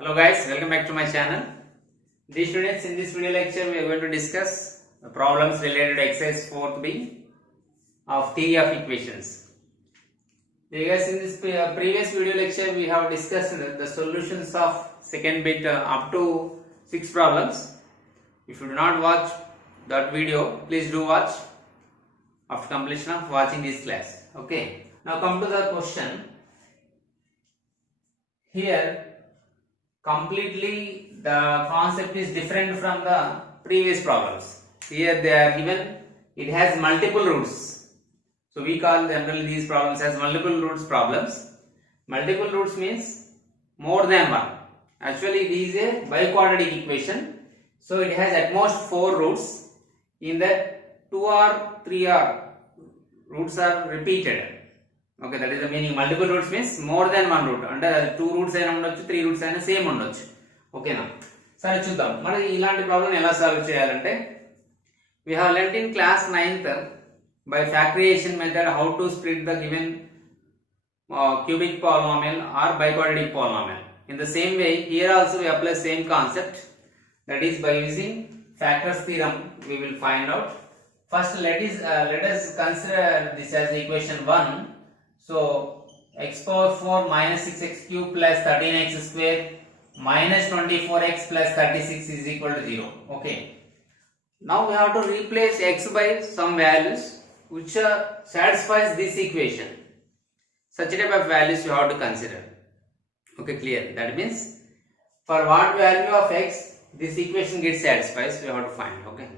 Hello guys, welcome back to my channel. Dear students, in this video lecture we are going to discuss the problems related to exercise 4b of theory of equations. Dear guys, in this previous video lecture we have discussed the solutions of second bit up to 6 problems. If you do not watch that video, please do watch after completion of watching this class. Okay. Now come to the question. Here completely the concept is different from the previous problems. Here they are given, it has multiple roots. So we call generally these problems as multiple roots problems. Multiple roots means more than one. Actually it is a biquadratic equation. So it has at most 4 roots. In that 2 or 3 roots are repeated. Okay, that is the meaning. Multiple roots means more than one root. Under 2 roots aina undochu, 3 roots aina same undochu. Okay na. Sare chuddam. Mari ilanti problem ela solve cheyalante, we have learnt in class 9th by factorization method how to split the given cubic polynomial or biquadratic polynomial. In the same way, here also we apply same concept. That is by using factors theorem we will find out. First let us consider this as equation 1. So x power 4 minus 6x cube plus 13x square minus 24x plus 36 is equal to 0. Okay. Now we have to replace x by some values which satisfies this equation. Such type of values you have to consider. Okay, clear. That means for what value of x this equation gets satisfied, we have to find. Okay.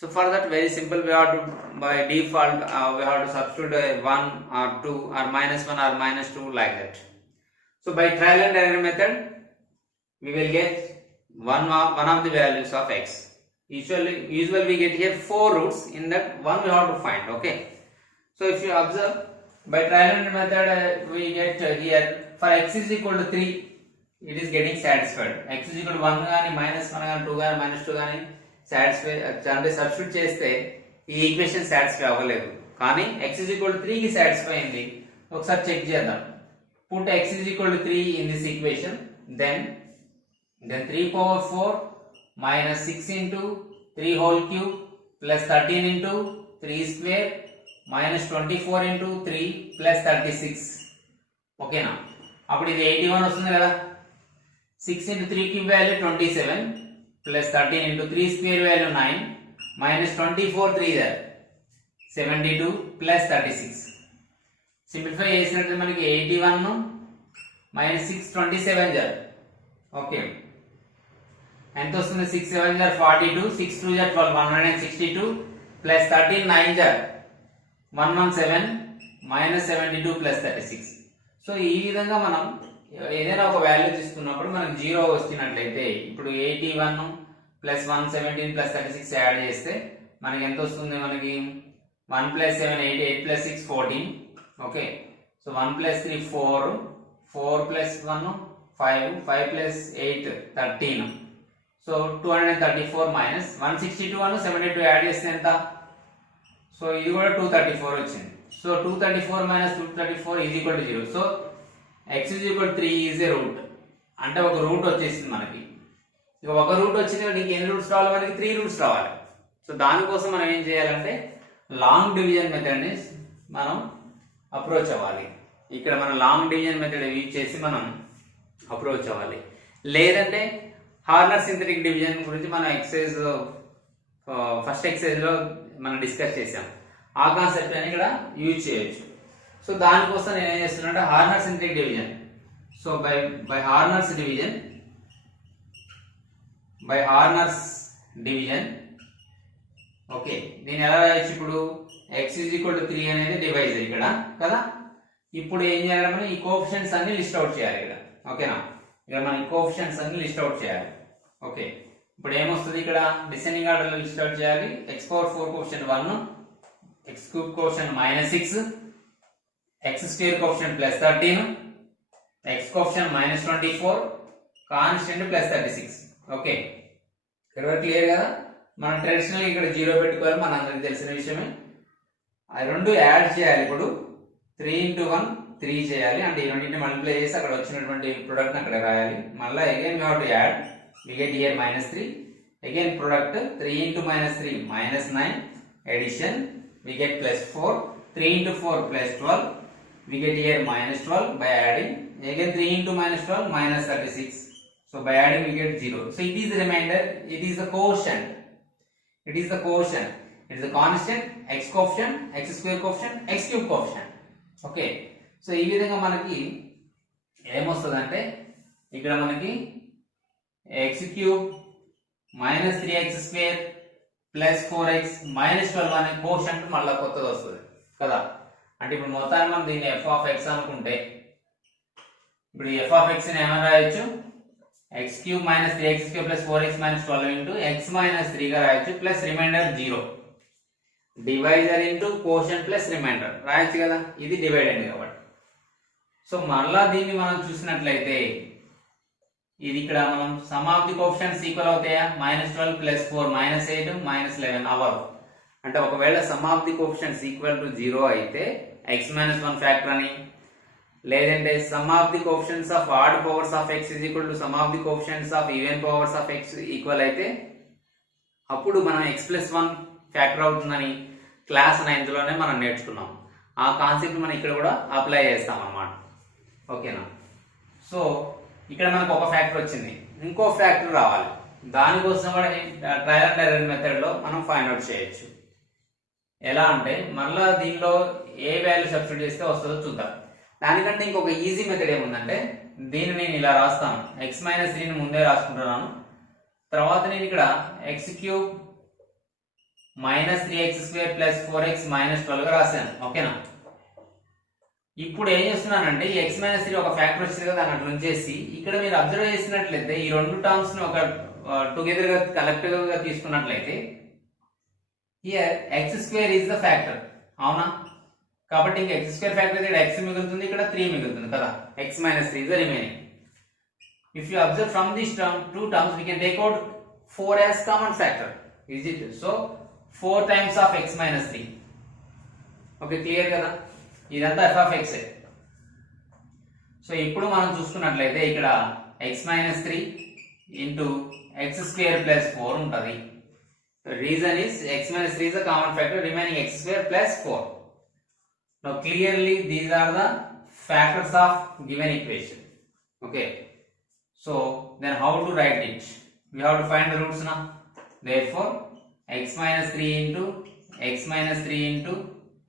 So for that, very simple, we have to by default we have to substitute 1 or 2 or minus 1 or minus 2 like that. So by trial and error method we will get one of the values of x. Usually we get here 4 roots. In that one we have to find. Okay. So if you observe by trial and error method we get here for x is equal to 3 it is getting satisfied. X is equal to 1 gaani minus 1 gaani 2 gaani minus 2 gaani satisfy అంటే substitute చేస్తే ఈ equation satisfy అవ్వలేదు, కానీ x is equal to 3 కి satisfy అయింది. ఒకసారి check చేద్దాం. Put x is equal to 3 in this equation, then 3 power 4 minus 6 into 3 whole cube plus 13 into 3 square minus 24 into 3 plus 36. ఓకేనా? అప్పుడు ఇది 81 వస్తుంది కదా. 6 into 3 cube value 27 plus 13 into 3 square value 9 minus 24 3 there 72 plus 36. Simplify చేసినట్టు మనకి 81 minus 6 27 జర్. Okay, ఎంత వస్తుంది? 6 7 జర్ 42, 6 2 జర్ 12 162 plus 13 9 జర్ 117 minus 72 plus 36. So ఈ విధంగా మనం ఏదైనా ఒక వాల్యూ తీసుకున్నప్పుడు మనకు 0 వచ్చినట్లయితే ఇప్పుడు 81 ప్లస్ 117 ప్లస్ 36 యాడ్ చేస్తే మనకి ఎంత వస్తుంది? మనకి 1 plus 7 8, 8 plus 6 14. Okay, so 1 plus 3 4, 4 plus 1 5, 5 plus 8 13. So 234 minus 162 అను 72 యాడ్ చేస్తే ఎంత? సో ఇది కూడా 234 వచ్చింది. So 234 minus 234 is equal to 0. So x is equal to 3 is a root. అంటే ఒక రూట్ వచ్చేసింది మనకి. ఇక ఒక రూట్ వచ్చింది, నీకు ఎన్ని రూట్స్ రావాలి? మనకి 3 రూట్స్ రావాలి. సో దానికోసం మనం ఏం చేయాలంటే లాంగ్ డివిజన్ మెథడ్ ని మనం అప్రోచ్ అవ్వాలి. ఇక్కడ మనం లాంగ్ డివిజన్ మెథడ్ యూజ్ చేసి మనం అప్రోచ్ అవ్వాలి. లేదంటే హార్నర్ సింథటిక్ డివిజన్ గురించి మనం ఎక్సర్సైజ్ ఫస్ట్ ఎక్సర్సైజ్ లో మనం డిస్కస్ చేసాం. ఆ కాన్సెప్ట్ అని ఇక్కడ యూజ్ చేయొచ్చు. సో దానికోసం నేను ఏం చేస్తున్నా, Horner synthetic division. So by Horner's division okay, నేను ఎలా రాయొచ్చు? ఇప్పుడు x is equal to 3 అనేది డివైజర్ ఇక్కడ కదా. ఇప్పుడు ఏం చేయాలి? మనం ఈ కోఎఫిషియంట్స్ అన్ని లిస్ట్ అవుట్ చేయాలి ఇక్కడ. ఓకేనా? ఇక్కడ మనం ఈ కోఎఫిషియంట్స్ అన్ని లిస్ట్ అవుట్ చేయాలి. ఓకే, ఇప్పుడు ఏమొస్తుంది? ఇక్కడ డిసెండింగ్ ఆర్డర్ లో లిస్ట్ అవుట్ చేయాలి. x power 4 coefficient 1, x cube coefficient -6, x square coefficient plus 13, x coefficient minus 24, constant plus 36. Okay, ఇక్కడ క్లియర్ కదా. మనం ట్రెడిషనల్ ఇక్కడ 0 పెట్టుకోవాలి, మన అందరికి తెలిసిన విషయమే. ఆ రెండు యాడ్ చేయాలి. ఇప్పుడు 3 into 1 3 చేయాలి. అంటే ఈ రెండింటిని మల్టిప్లై చేసి అక్కడ వచ్చినటువంటి ప్రొడక్ట్ అక్కడ రాయాలి. మళ్ళీ again we have to add, we get here -3. Again product 3 into -3 -9, addition we get +4, 3 into 4 +12, we get here -12 by adding, again 3 into -12 -36. So by adding we get 0. So it is the remainder, it is the quotient, it is the quotient, it is the constant, x coefficient, x square coefficient, x cube coefficient. Okay, so ఈ విధంగా మనకి ఏమొస్తుందంటే ఇక్కడ మనకి x cube -3x square plus 4x -12 అనే quotient మళ్ళీ కొత్తగా వస్తుంది కదా. అంటే ఇప్పుడు మొత్తాన్ని మనం దీన్ని f of x అనుకుంటే ఇప్పుడు f of x ని ఏమని రాయొచ్చు, x cube -3x square plus 4x -12 into x -3 గా రాయొచ్చు, plus remainder 0, divisor into quotient plus remainder రాయొచ్చు కదా. ఇది డివైడెండ్ కాబట్టి. సో మళ్ళా దీన్ని మనం చూసినట్లయితే ఇది ఇక్కడ మనం some of the coefficients equal అవుతాయా, -12 + 4 -8 -11 అవ్వదు. అంటే ఒకవేళ some of the coefficients equal to 0 అయితే x - 1 ఫ్యాక్టర్ అని, లేదంటే some of the coefficients of odd powers of x is equal to some of the coefficients of even powers of x equal అయితే అప్పుడు మనం x + 1 ఫ్యాక్టర్ అవుతుందని class 9th లోనే మనం నేర్చుకున్నాం. ఆ కాన్సెప్ట్ మనం ఇక్కడ కూడా అప్లై చేస్తాం అన్నమాట. ఓకేనా. సో ఇక్కడ మనకు ఒక ఫ్యాక్టర్ వచ్చింది, ఇంకో ఫ్యాక్టర్ రావాలి. దానికోసం కూడా ట్రయల్ అండ్ ఎర్రర్ మెథడ్ లో మనం ఫైండ్ అవుట్ చేయొచ్చు. ఎలా అంటే మళ్ళా దీనిలో ఏ వాల్యూ సబ్స్టిట్యూట్ చేస్తే వస్తుందో చూద్దాం. దానికంటే ఇంకొక ఈజీ మెథడ్ ఏముందంటే దీన్ని నేను ఇలా రాస్తాను, x - 3ని ముందే రాసుకుంటున్నాను. తర్వాత నేను ఇక్కడ x cube -3x square plus 4x -12 గా రాశాను. ఓకేనా. ఇప్పుడు ఏం చేస్తున్నానంటే ఈ x - 3 ఒక ఫ్యాక్టర్ వచ్చింది కదా, దాన్ని అట్లా ఉంచేసి ఇక్కడ మీరు అబ్జర్వ్ చేసినట్లయితే ఈ రెండు టర్మ్స్ ని ఒక టుగెదర్ గా కలెక్టివ్ గా తీసుకున్నట్లయితే here x² is the factor, అవునా. కాబట్టి ఇంకా x² ఫ్యాక్టర్ ఇక్కడ x మిగులుతుంది, ఇక్కడ 3 మిగులుతుంది కదా. x - 3 is the remaining. If you observe from these two terms, we can take out 4 as common factor. Is it so? 4 times of x - 3. Okay, clear కదా. ఇదంతా f of x. సో ఇప్పుడు మనం చూసుకున్నట్లయితే ఇక్కడ x - 3 into x² plus 4 ఉంటుంది. Reason is x - 3 is a common factor, remaining x² plus 4. Now clearly these are the factors of given equation. Okay. So then how to write it? We have to find the roots now. Therefore x - 3 into x - 3 into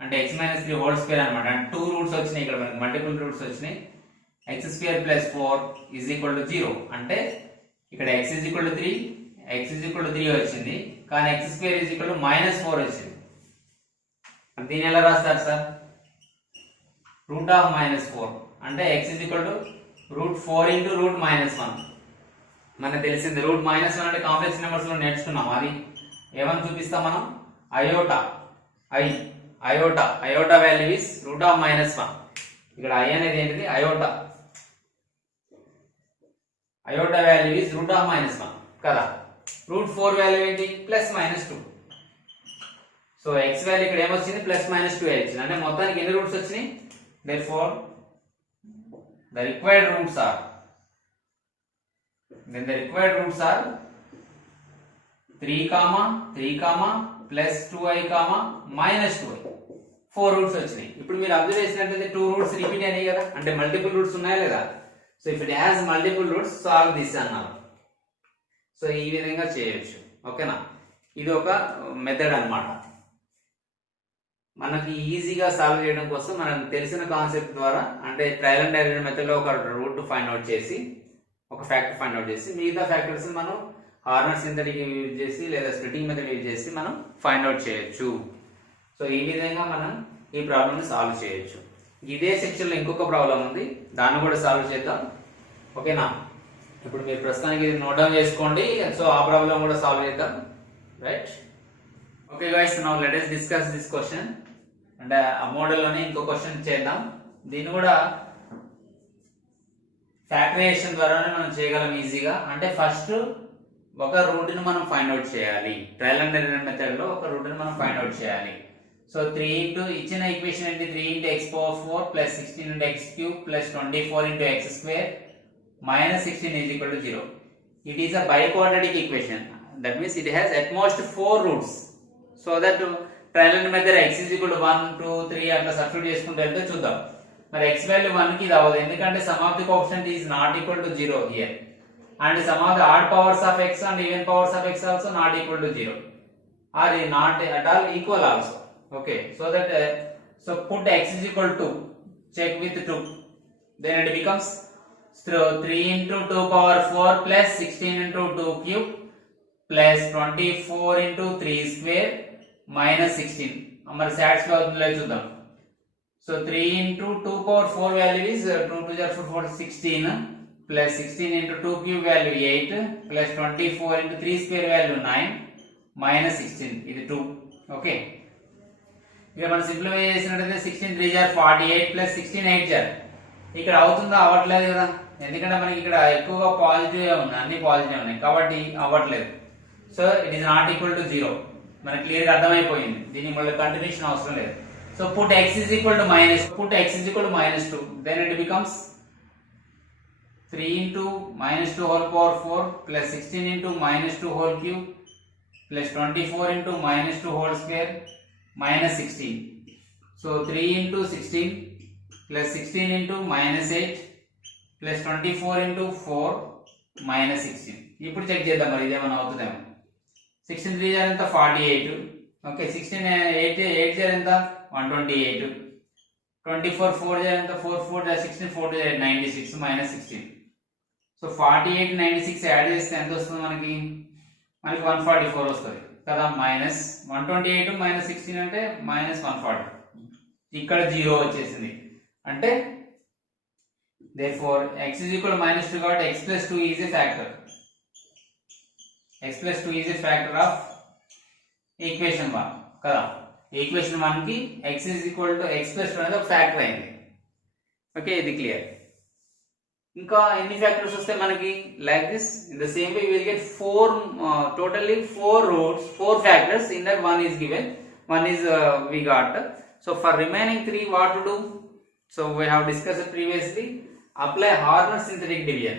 అంటే x - 3 whole square అన్నమాట. అంటే 2 roots వచ్చినాయి ఇక్కడ మనకి, multiple roots వచ్చినాయి. x² plus 4 is equal to 0. అంటే ఇక్కడ x is equal to 3, x is equal to 3 వచ్చింది, కానీ x² is equal to -4 వచ్చింది. దీన్ని ఎలా రాస్తారు సార్? రూట్ ఆఫ్ -4 అంటే x is equal to √4 into √-1. మనకు తెలిసింది √-1 అంటే కాంప్లెక్స్ నెంబర్స్ లో నేర్చుకున్నాం. అది ఏమని చూపిస్తాం మనం? Iota value is √-1. ఇక్కడ i అనేది ఏంటిది? అయోటా వాల్యూ ఇస్ √-1 కదా. √4 వాల్యూ ఏంటి? +-2. సో x వాల్యూ ఇక్కడ ఏమొచ్చింది? +-2 వచ్చింది. అంటే మొత్తానికి ఎన్ని రూట్స్ వచ్చినాయి? Therefore the required roots are 3, 3, +2i, -2i. 4 roots వచ్చినాయి. ఇప్పుడు మీరు అబ్జర్వ్ చేసినట్లయితే 2 రూట్స్ రిపీట్ అయినాయి కదా, అంటే మల్టిపుల్ రూట్స్ ఉన్నాయా లేదా? So if it has multiple roots solve this అన్నారు. సో ఈ విధంగా చేయొచ్చు. ఓకేనా. ఇది ఒక మెథడ్ అన్నమాట. మనకి ఈజీగా సాల్వ్ చేయడం కోసం మనకు తెలిసిన కాన్సెప్ట్ ద్వారా, అంటే ట్రయల్ అండ్ ఎర్రర్ మెథడ్ లో ఒక రూట్ ఫైండ్ అవుట్ చేసి, ఒక ఫ్యాక్టర్ ఫైండ్ అవుట్ చేసి, మిగతా ఫ్యాక్టర్స్ మనం హార్నర్ సింథటిక్ యూజ్ చేసి లేదా స్ప్లిట్టింగ్ మెథడ్ యూజ్ చేసి మనం ఫైండ్ అవుట్ చేయొచ్చు. సో ఈ విధంగా మనం ఈ ప్రాబ్లమ్ ని సాల్వ్ చేయొచ్చు. ఇదే సెక్షన్ లో ఇంకొక ప్రాబ్లం ఉంది, దాన్ని కూడా సాల్వ్ చేద్దాం. ఓకేనా. ఇప్పుడు మీరు ప్రస్తుతానికి ఇది నోట్ డౌన్ చేసుకోండి. సో ఆ ప్రాబ్లం కూడా సాల్వ్ చేద్దాం. Right. Okay guys, now let us discuss this question. అంటే ఆ మోడల్ లోనే ఇంకో క్వశ్చన్ చేద్దాం. దీన్ని కూడా ఫ్యాక్టరైజేషన్ ద్వారానే మనం చేయగలం ఈజీగా. అంటే ఫస్ట్ ఒక రూట్ ని మనం ఫైండ్ అవుట్ చేయాలి. ట్రయల్ అండ్ ఎర్రర్ మెథడ్ లో ఒక రూట్ ని మనం ఫైండ్ అవుట్ చేయాలి. సో 3 into ఇచ్చిన ఈక్వేషన్ ఏంటి 3 into x power 4 plus 16 into x cube plus 24 into x square minus 16 is equal to 0. It is a biquadratic equation. That means it has at most 4 roots. So that triangular method x is equal to 1, 2, 3 అట్లా substitute చేసుకుంటూ వెళ్తే చూద్దాం. మరి x value 1 కి ఇది అవ్వదు ఎందుకంటే sum of the coefficient is not equal to 0 here. And sum of the odd powers of x and even powers of x also not equal to 0. Or not at all equal also. Okay, so that so put x is equal to, check with 2, then it becomes 3 into 2 power 4 plus 16 into 2 cube plus 24 into 3 square minus 16. Amar satisfy avutundho chuddam. So 3 into 2 power 4 value is 2 to the 4 16 plus 16 into 2 cube value 8 plus 24 into 3 square value 9 minus 16 ఇది 2. Okay, ఇక మనం simplify చేసినట్లయితే 16 3 jar 48 plus 16 8 jar ఇక్కడ అవుతుందా అవ్వట్లేదు కదా, ఎందుకంటే మనకి ఇక్కడ ఎక్కువగా పాజిటివ్ ఉన్నాయి, అన్ని పాజిటివ్ ఉన్నాయి కాబట్టి అవ్వట్లేదు. So it is not equal to 0 మనకి క్లియర్ గా అర్థమైపోయింది, దీనికి మళ్ళీ కంటిన్యూషన్ అవసరం లేదు. So put x is equal to -2, then it becomes 3 into -2 whole power 4 plus 16 into -2 whole cube plus 24 into -2 whole square minus 16. So 3 into 16 plus 16 into -8 plus 24 into 4 minus 16. ఇప్పుడు check చేద్దాం మరి ఇదేమన్నా అవుతుందేమో. 16 3 జార్ ఎంత 48. Okay, 16 8 jar ఎంత 128. 24 4 jar ఎంత 4 4 jar 16 4 jar 96 minus 16. So 48 96 add చేస్తే ఎంత వస్తుంది మనకి 144 వస్తుంది కదా, మైనస్ 128 మైనస్ 16 అంటే మైనస్ 140. ఇక్కడ 0 వచ్చేసింది అంటే therefore x is equal to -2 కాబట్టి x plus 2 is a factor. x plus 2 is a factor of equation 1 కదా. ఈక్వేషన్ 1 కి x is equal to x plus 2 అనేది ఒక ఫ్యాక్టర్ అయింది. ఓకే, ఇది క్లియర్. ఇంకా ఎన్ని ఫ్యాక్టర్స్ వస్తాయి మనకి like this in the same way will get 4 totally 4 roots, 4 factors. In that one is given, one is we got. So for remaining 3 what to do? So we have discussed it previously. Apply Horner's synthetic division.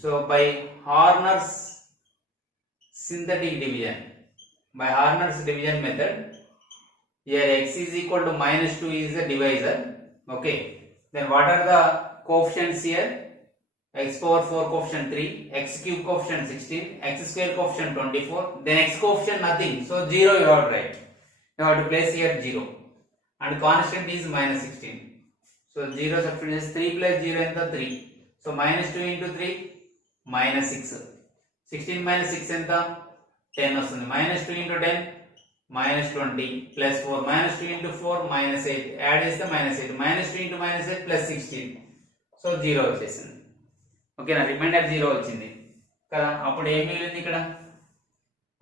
So by Horner's synthetic division, by Horner's division method, here x is equal to -2 is the divisor. Okay, then what are the coefficients here? X power 4 coefficient 3, x cube coefficient 16, x square coefficient 24, then x coefficient nothing, so 0 you have to write. You have to place here 0 and constant is -16. So 0 substitute is 3 plus 0 enta 3. So -2 into 3 -6. 16 minus 6 enta 10 వస్తుంది. -2 into 10 -20 plus 4 -2 into 4 -8 add చేస్తే -8 -2 into -8 plus 16. So 0 వచ్చేసింది. ఓకేనా, reminder 0 వచ్చింది కదా. అప్పుడు ఏం మిగిలింది ఇక్కడ,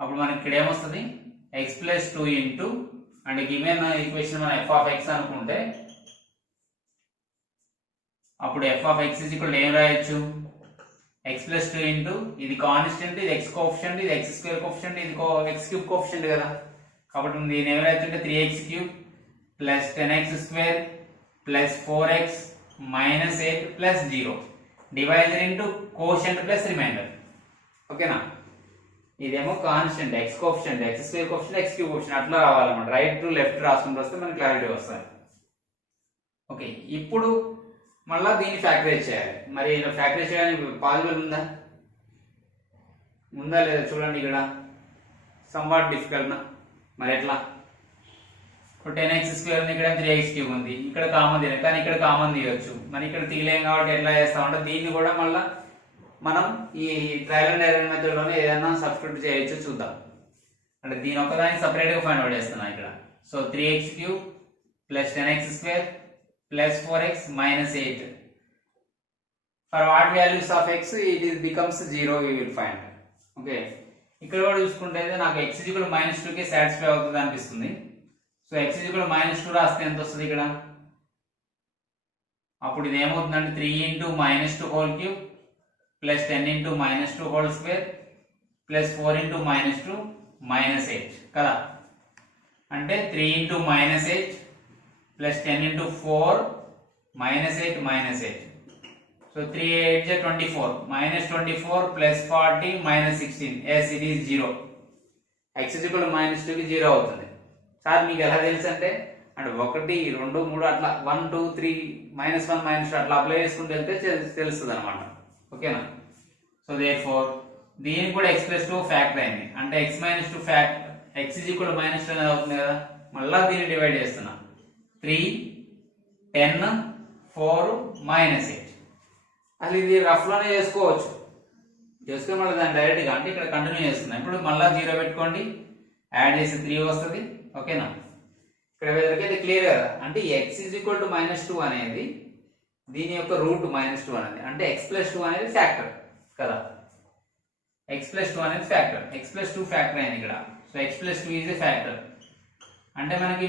అప్పుడు మనకి ఇక్కడ ఏమొస్తుంది x plus 2 into and given equation మనం f of x అనుకుంటే అప్పుడు f of x is equal to ఏం రాయొచ్చు x plus 2 into ఇది కాన్స్టెంట్, ఇది x కోఎఫిషియంట్, ఇది x స్క్వేర్ కోఎఫిషియంట్, ఇది x క్యూబ్ కోఎఫిషియంట్ కదా. కాబట్టి దీని ఏం రాయొచ్చు అంటే 3x cube plus 10x square plus 4x minus 8 plus 0 divisor into quotient plus remainder. ఓకేనా, ఇదేమో constant x coefficient, x square coefficient, x cube coefficient అట్లా రావాలన్నమాట. రైట్ టు లెఫ్ట్ రాసుకుంటూ వస్తే మనకి క్లారిటీ వస్తుంది. ఓకే, ఇప్పుడు మళ్ళా దీన్ని ఫ్యాక్టరైజ్ చేయాలి. మరి ఇలా ఫ్యాక్టరైజ్ చేయడానికి పాసిబుల్ ఉందా లేదా చూడండి. ఇక్కడ సమ్వాట్ డిఫికల్ట్. మరి ఎట్లా 10x స్క్వేర్ ఉంది, ఇక్కడ 3x క్యూబ్ ఉంది, ఇక్కడ కామన్ తీయాలి కానీ ఇక్కడ కామన్ తీయొచ్చు. మరి ఇక్కడ తీయలేం కాబట్టి ఎట్లా చేస్తామంటే దీన్ని కూడా మళ్ళీ మనం ఈ ట్రయల్ అండ్ ఎర్రర్ మెథడ్ లోనే ఏదైనా సబ్స్టిట్యూట్ చేయొచ్చు చూద్దాం. అంటే దీని ఒకదాన్ని సపరేట్ గా ఫైండ్ అవుట్ చేస్తున్నాం ఇక్కడ. So 3x cube plus 10x square plus 4x minus 8. For what values of x it is becomes 0 we will find. Okay, ఇక్కడ కూడా చూసుకుంటే నాకు x is equal to -2 కి సాటిస్ఫై అవుతుంది అనిపిస్తుంది. So x is equal to -2 రాస్తే ఎంత వస్తుంది ఇక్కడ, అప్పుడు ఇది ఏమవుతుందంటే 3 into -2 whole cube plus 10 into -2 whole square plus 4 into -2 -8 కదా. అంటే 3 into -8 plus 10 into 4 -8 -8. So 3 8 is 24. -24 plus 40 -16. Yes, it is 0. X is equal to -2 కి 0 అవుతుంది. సార్ మీకు ఎలా తెలుసు అంటే 1 2 3 అట్లా 1 2 3 -1 -2 అట్లా అప్లై చేసుకుంటూ వెళ్తే తెలుస్తుంది అనమాట. ఓకేనా? సో therefore దీనికి కూడా x plus 2 ఫ్యాక్టర్ అయింది. అంటే x minus 2 factor x is equal to -2 అనేది అవుతుంది కదా. మళ్ళా దీన్ని డివైడ్ చేస్తున్నా. 3 10 4 -8. అసలు ఇది రఫ్ లోనే చేసుకోవచ్చు. చేసుకుని మళ్ళీ దాన్ని డైరెక్ట్గా అంటే ఇక్కడ కంటిన్యూ చేస్తున్నాం. ఇప్పుడు మళ్ళీ 0 పెట్టుకోండి, యాడ్ చేసి 3 వస్తుంది. ఓకేనా? ఇక్కడ ఇది క్లియర్ కదా. అంటే x is equal to -2 అనేది దీని యొక్క రూట్ -2 అనేది అంటే x plus 2 అనేది ఫ్యాక్టర్ కదా. x plus 2 అనేది ఫ్యాక్టర్. x plus 2 ఫ్యాక్టర్ అయింది ఇక్కడ. So x plus 2 is a factor. అంటే మనకి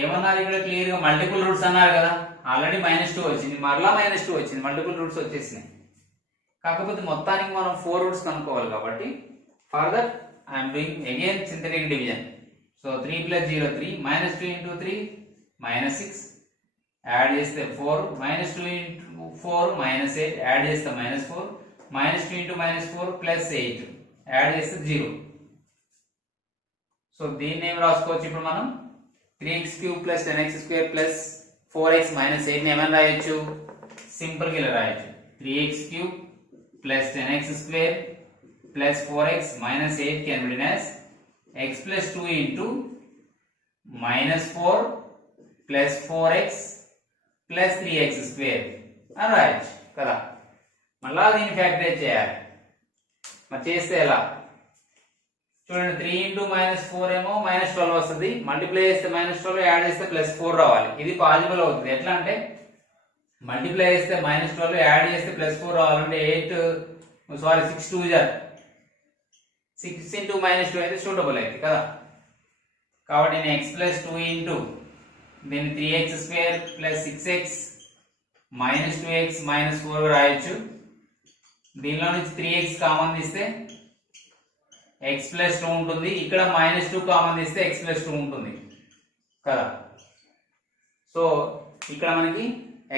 ఏమన్నారు ఇక్కడ క్లియర్ గా మల్టిపుల్ రూట్స్ అన్నారు కదా. ఆల్రెడీ -2 వచ్చింది, మరలా -2 వచ్చింది, మల్టిపుల్ రూట్స్ వచ్చేసినాయి. కాకపోతే మొత్తానికి మనం 4 రూట్స్ కనుక్కోవాలి కాబట్టి for that I'm doing again synthetic division. So 3 plus 0 3 -2 into 3 -6 add చేస్తే 4 -2 into 4 -8 యాడ్ చేస్తే -4 -2 into -4 plus 8 యాడ్ చేస్తే 0. సో దీన్ని ఏం రాసుకోవచ్చు ఇప్పుడు మనం 3x³ plus 10x² plus 4x minus 8 ని ఏమని రాయొచ్చు? సింపుల్ గా ఇలా రాయొచ్చు. 3x³ plus 10x² plus 4x minus 8 can be written as x plus 2 into -4 plus 4x plus 3x² అని రాయొచ్చు కదా. మళ్ళా దీన్ని ఫ్యాక్టరైజ్ చేయాలి. మరి చేస్తే ఎలా చూడండి. 3 into -4 ఏమో -12 వస్తుంది. మల్టిప్లై చేస్తే -12, యాడ్ చేస్తే +4 రావాలి. ఇది పాసిబుల్ అవుతుంది. ఎట్లా అంటే మల్టిప్లై చేస్తే -12, యాడ్ చేస్తే +4 రావాలంటే 6 2 6 into -2 అయితే సూటబుల్ అయింది కదా. కాబట్టి నేను x plus 2 into దీన్ని 3x² plus 6x minus 2x minus 4 రాయొచ్చు. దీనిలో నుంచి 3x కామన్ తీస్తే x plus 2 ఉంటుంది. ఇక్కడ -2 కామన్ తీస్తే x plus 2 ఉంటుంది కదా. సో ఇక్కడ మనకి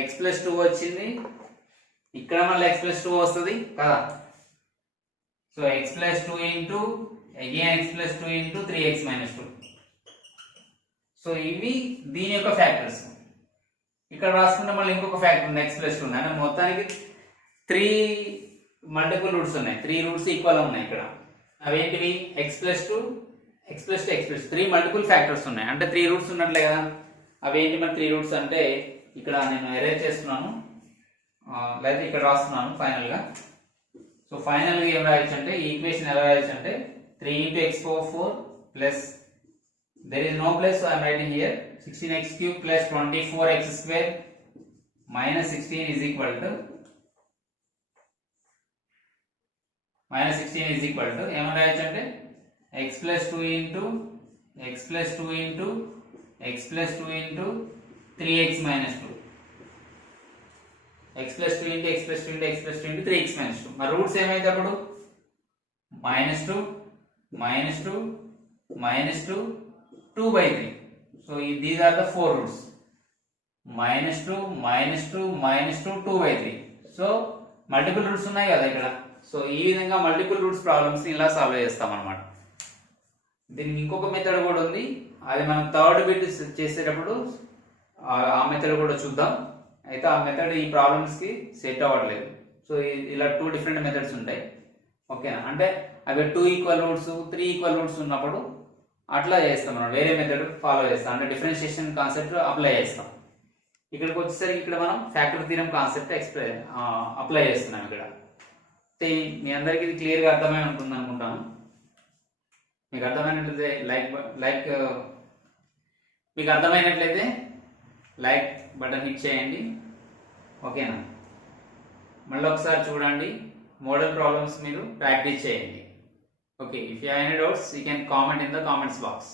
x plus 2 వచ్చింది, ఇక్కడ మళ్ళీ x plus 2 వస్తుంది కదా. So x plus 2 into again x plus 2 into 3x minus 2. So ఇవి దీని యొక్క ఫ్యాక్టర్స్. ఇక్కడ రాసుకుంటే మళ్ళీ ఇంకొక ఫ్యాక్టర్ ఉంది, x plus 2 ఉంది. అంటే మొత్తానికి 3 మల్టిపుల్ రూట్స్ ఉన్నాయి, 3 రూట్స్ ఈక్వల్ ఉన్నాయి ఇక్కడ. అవేంటివి? x plus 2 x plus 2 x plus 3 multiple factors ఉన్నాయి. అంటే 3 రూట్స్ ఉన్నట్లే కదా. అవేంటి మరి 3 రూట్స్ అంటే ఇక్కడ నేను ఎరేజ్ చేస్తున్నాను, లేదా ఇక్కడ రాస్తున్నాను ఫైనల్ గా. సో ఫైనల్ గా ఏం రాయొచ్చు అంటే ఈక్వేషన్ ఎలా రాయొచ్చు అంటే 3 into x⁴ plus there is no place, so I am writing here 16x³ plus 24x² minus 16 is equal to ఏమని రాయొచ్చు అంటే x plus 2 into x plus 2 into x plus 2 into 3x minus 2 x plus 2 into x plus 2 into x plus 2 into 3x minus 2. మరి roots ఏమైతే అప్పుడు -2 -2 -2 2/3. So these are the 4 roots. -2 -2 -2 2/3. So multiple roots ఉన్నాయి కదా ఇక్కడ. So ఈ విధంగా multiple roots problems ఇలా solve చేస్తాం అన్నమాట. దీనికి ఇంకొక మెథడ్ కూడా ఉంది, అది మనం థర్డ్ బిట్ చేసేటప్పుడు ఆ మెథడ్ కూడా చూద్దాం. అయితే ఆ మెథడ్ ఈ ప్రాబ్లమ్స్ కి సెట్ అవ్వట్లేదు. సో ఇలా 2 డిఫరెంట్ మెథడ్స్ ఉంటాయి. ఓకేనా? అంటే అవి 2 ఈక్వల్ రూట్స్ 3 ఈక్వల్ రూట్స్ ఉన్నప్పుడు అట్లా చేస్తాం మనం, వేరే మెథడ్ ఫాలో చేస్తాం. అంటే డిఫరెన్షియేషన్ కాన్సెప్ట్ అప్లై చేస్తాం. ఇక్కడికి వచ్చేసరికి ఇక్కడ మనం ఫ్యాక్టర్ థీరం కాన్సెప్ట్ అప్లై చేస్తున్నాం ఇక్కడ. మీ అందరికి ఇది క్లియర్గా అర్థమై ఉంటుంది అనుకుంటాను. మీకు అర్థమైనట్లయితే లైక్ బటన్ హిట్ చేయండి. ఓకేనా? మళ్ళీ ఒకసారి చూడండి, మోడల్ ప్రాబ్లమ్స్ మీరు ప్రాక్టీస్ చేయండి. Okay, if you have any doubts you can comment in the comments box.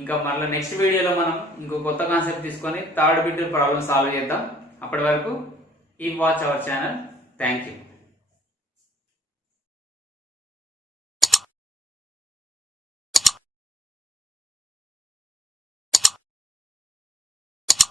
ఇంకా మళ్ళీ నెక్స్ట్ వీడియోలో మనం ఇంకో కొత్త కాన్సెప్ట్ తీసుకొని థర్డ్ బిట్ ప్రాబ్లమ్ సాల్వ్ చేద్దాం. అప్పటి వరకు keep watch our channel. Thank you.